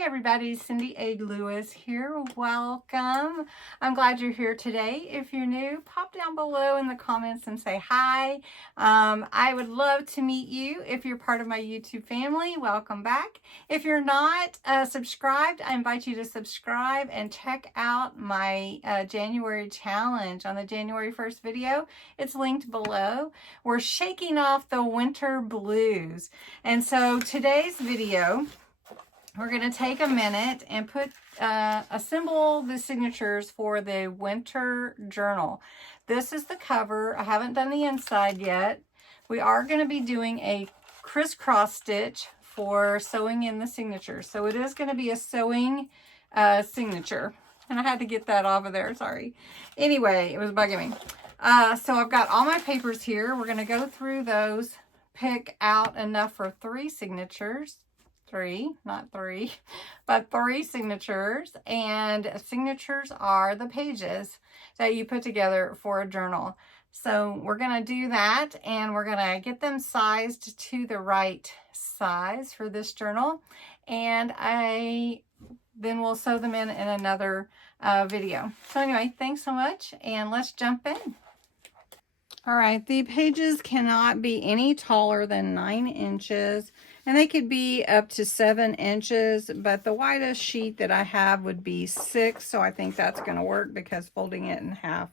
Hi everybody, Cindy A. Lewis here. Welcome. I'm glad you're here today. If you're new, pop down below in the comments and say hi. I would love to meet you. If you're part of my YouTube family, welcome back. If you're not subscribed, I invite you to subscribe and check out my January challenge on the January 1st video. It's linked below. We're shaking off the winter blues. And so today's video, we're going to take a minute and assemble the signatures for the winter journal. This is the cover. I haven't done the inside yet. We are going to be doing a crisscross stitch for sewing in the signature. So it is going to be a sewing signature. And I had to get that off of there, sorry. Anyway, it was bugging me. So I've got all my papers here. We're going to go through those, pick out enough for 3 signatures. 3, not 3, but 3 signatures. And signatures are the pages that you put together for a journal. So we're going to do that, and we're going to get them sized to the right size for this journal. And then we'll sew them in another video. So anyway, thanks so much, and let's jump in. All right, the pages cannot be any taller than 9 inches, and they could be up to 7 inches, but the widest sheet that I have would be 6, so I think that's going to work because folding it in half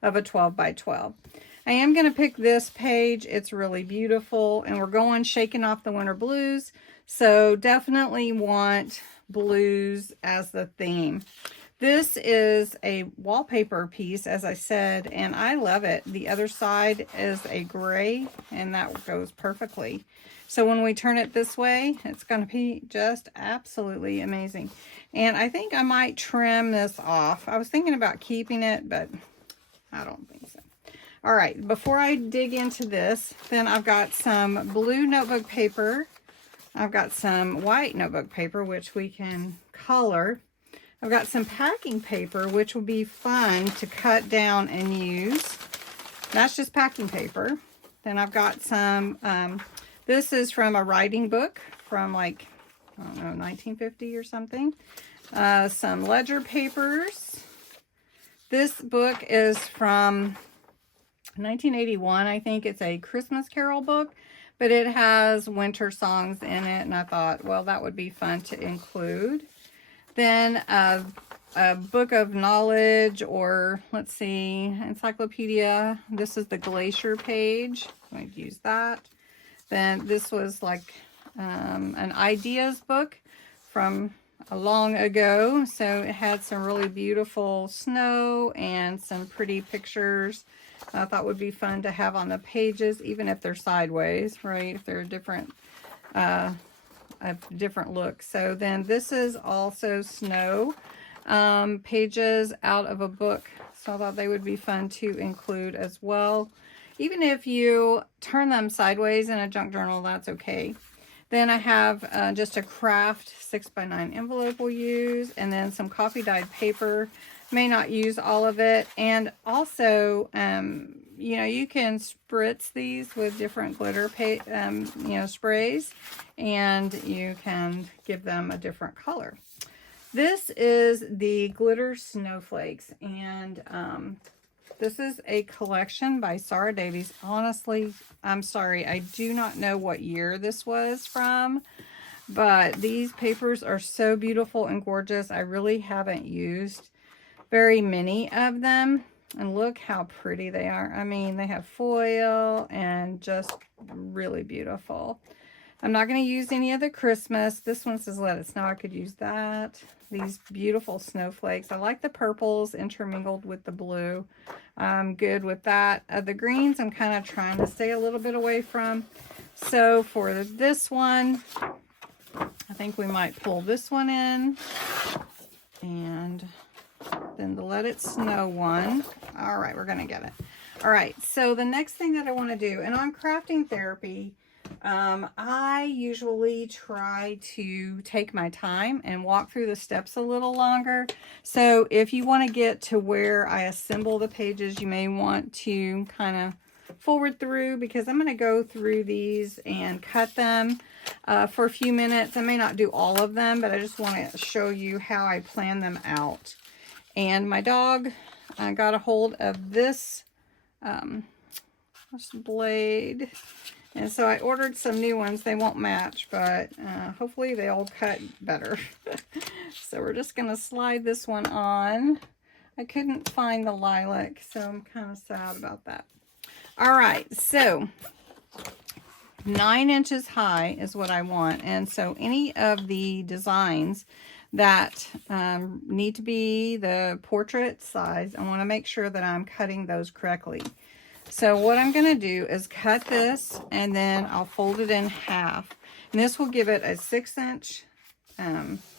of a 12 by 12. I am going to pick this page. It's really beautiful, and we're going shaking off the winter blues, so definitely want blues as the theme. This is a wallpaper piece, as I said, and I love it. The other side is a gray, and that goes perfectly. So when we turn it this way, it's going to be just absolutely amazing. And I think I might trim this off. I was thinking about keeping it, but I don't think so. All right, before I dig into this, then I've got some blue notebook paper. I've got some white notebook paper, which we can color. I've got some packing paper, which will be fun to cut down and use. That's just packing paper. Then I've got some, this is from a writing book from like, I don't know, 1950 or something. Some ledger papers. This book is from 1981, I think. It's a Christmas Carol book, but it has winter songs in it, and I thought, well, that would be fun to include. Then a book of knowledge, or let's see, encyclopedia. This is the glacier page. I'm going to use that. Then this was like an ideas book from a long ago. So it had some really beautiful snow and some pretty pictures I thought would be fun to have on the pages, even if they're sideways, right? If they're different a different look. So then this is also snow pages out of a book, so I thought they would be fun to include as well. Even if you turn them sideways in a junk journal, that's okay. Then I have just a craft 6x9 envelope we'll use, and then some coffee dyed paper. May not use all of it. And also you know, you can spritz these with different glitter sprays, and you can give them a different color. This is the glitter snowflakes, and this is a collection by Sarah Davies. Honestly, I'm sorry, I do not know what year this was from, but these papers are so beautiful and gorgeous. I really haven't used very many of them. And look how pretty they are. I mean, they have foil and just really beautiful. I'm not going to use any of the Christmas. This one says let it snow. I could use that. These beautiful snowflakes. I like the purples intermingled with the blue. I'm good with that. The greens I'm kind of trying to stay a little bit away from. So for this one, I think we might pull this one in. And then the let it snow one. All right, we're going to get it. All right, so the next thing that I want to do, and on crafting therapy, I usually try to take my time and walk through the steps a little longer. So if you want to get to where I assemble the pages, you may want to kind of forward through, because I'm going to go through these and cut them. for a few minutes. I may not do all of them, but I just want to show you how I plan them out. And my dog got a hold of this blade. And so I ordered some new ones. They won't match, but hopefully they'll cut better. So we're just going to slide this one on. I couldn't find the lilac, so I'm kind of sad about that. All right, so 9 inches high is what I want. And so any of the designs that need to be the portrait size, I want to make sure that I'm cutting those correctly. So what I'm going to do is cut this, and then I'll fold it in half. And this will give it a 6-inch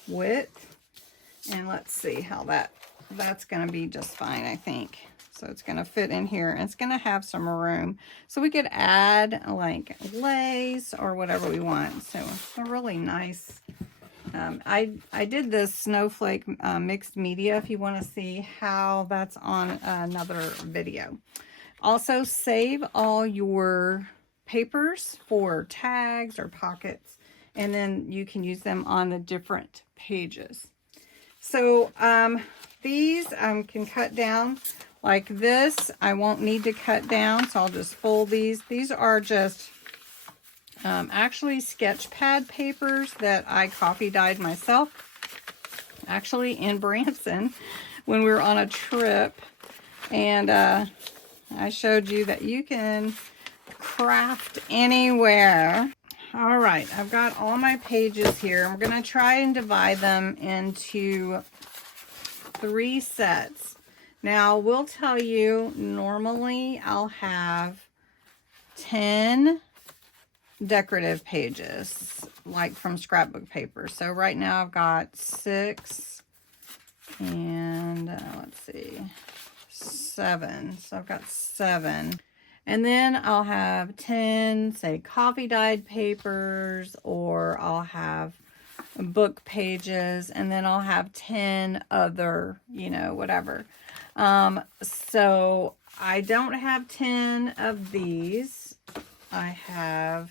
width. And let's see how that's going to be just fine, I think. So it's going to fit in here, and it's going to have some room. So we could add like lace or whatever we want. So it's a really nice. I did this snowflake mixed media if you want to see how that's on another video. Also, save all your papers for tags or pockets, and then you can use them on the different pages. So these can cut down like this. I won't need to cut down, so I'll just fold these. These are just actually sketch pad papers that I coffee dyed myself, actually in Branson when we were on a trip. And I showed you that you can craft anywhere. All right, I've got all my pages here. I'm going to try and divide them into 3 sets. Now, we'll tell you, normally I'll have 10 decorative pages, like from scrapbook paper. So right now I've got 6 and let's see, 7. So I've got 7. And then I'll have 10, say, coffee dyed papers, or I'll have book pages, and then I'll have 10 other, you know, whatever. So I don't have 10 of these. I have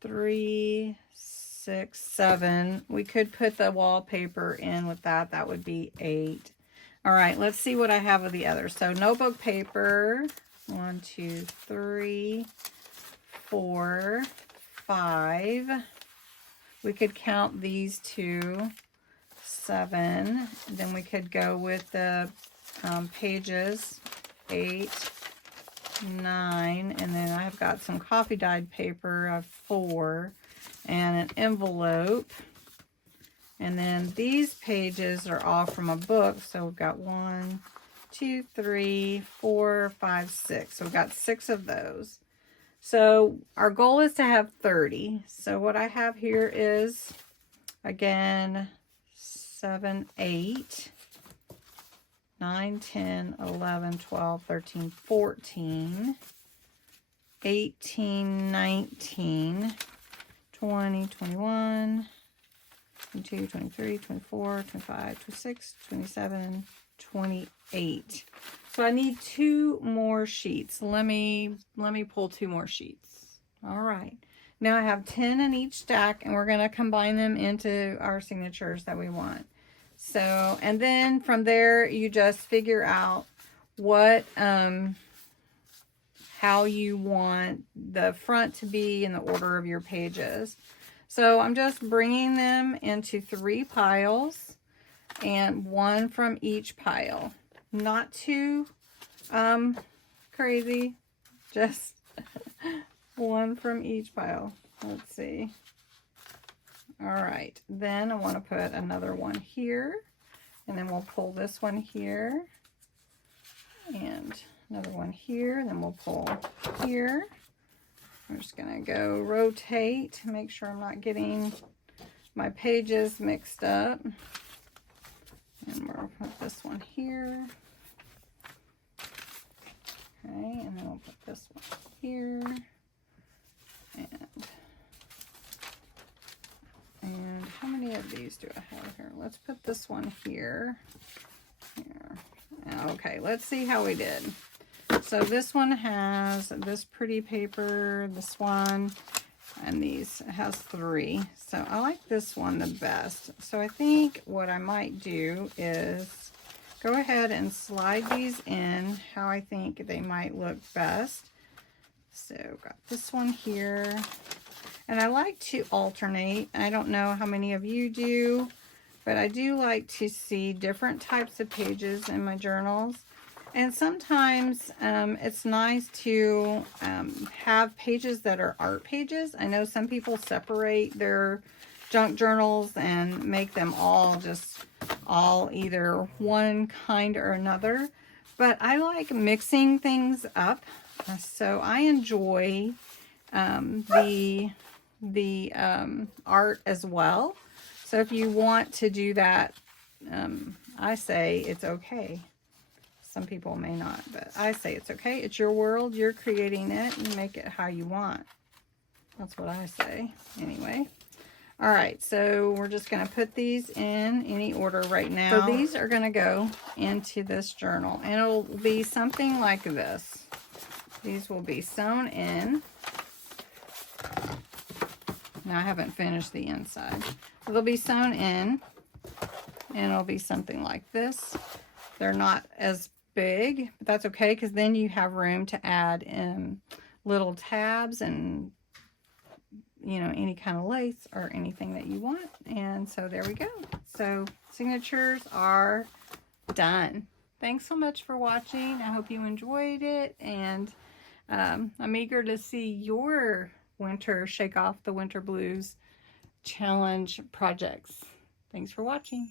3, 6, 7. We could put the wallpaper in with that. That would be 8. All right, let's see what I have of the others. So notebook paper, 1, 2, 3, 4, 5. We could count these 2, 7. Then we could go with the pages, 8, 9. And then I've got some coffee dyed paper of 4 and an envelope. And then these pages are all from a book. So we've got 1, 2, 3, 4, 5, 6. So we've got 6 of those. So our goal is to have 30. So what I have here is, again, 7, 8, 9, 10, 11, 12, 13, 14, 18, 19, 20, 21, 22, 23, 24, 25, 26, 27, 28. So I need 2 more sheets. Let me pull 2 more sheets. All right. Now I have 10 in each stack, and we're going to combine them into our signatures that we want. So, and then from there, you just figure out what, how you want the front to be in the order of your pages. So I'm just bringing them into 3 piles, and 1 from each pile. Not too crazy, just 1 from each pile. Let's see. All right, then I want to put another one here, and then we'll pull this one here, and another one here, and then we'll pull here. I'm just going to go rotate, make sure I'm not getting my pages mixed up. And we'll put this one here. Okay, and then we'll put this one here. And how many of these do I have here? Let's put this one here. Okay, let's see how we did. So this one has this pretty paper, this one, and these has 3. So I like this one the best. So I think what I might do is go ahead and slide these in how I think they might look best. So got this one here. And I like to alternate. I don't know how many of you do, but I do like to see different types of pages in my journals. And sometimes it's nice to have pages that are art pages. I know some people separate their junk journals and make them all either one kind or another. But I like mixing things up. So I enjoy the art as well. So if you want to do that, I say it's okay. Some people may not, but I say it's okay. It's your world. You're creating it. You make it how you want. That's what I say anyway. All right, so we're just going to put these in any order right now. So these are going to go into this journal, and it'll be something like this. These will be sewn in. Now I haven't finished the inside. They'll be sewn in, and it'll be something like this. They're not as big, but that's okay, because then you have room to add in little tabs and, you know, any kind of lace or anything that you want. And so there we go. So signatures are done. Thanks so much for watching. I hope you enjoyed it, and I'm eager to see your winter Shake Off the Winter Blues challenge projects. Thanks for watching.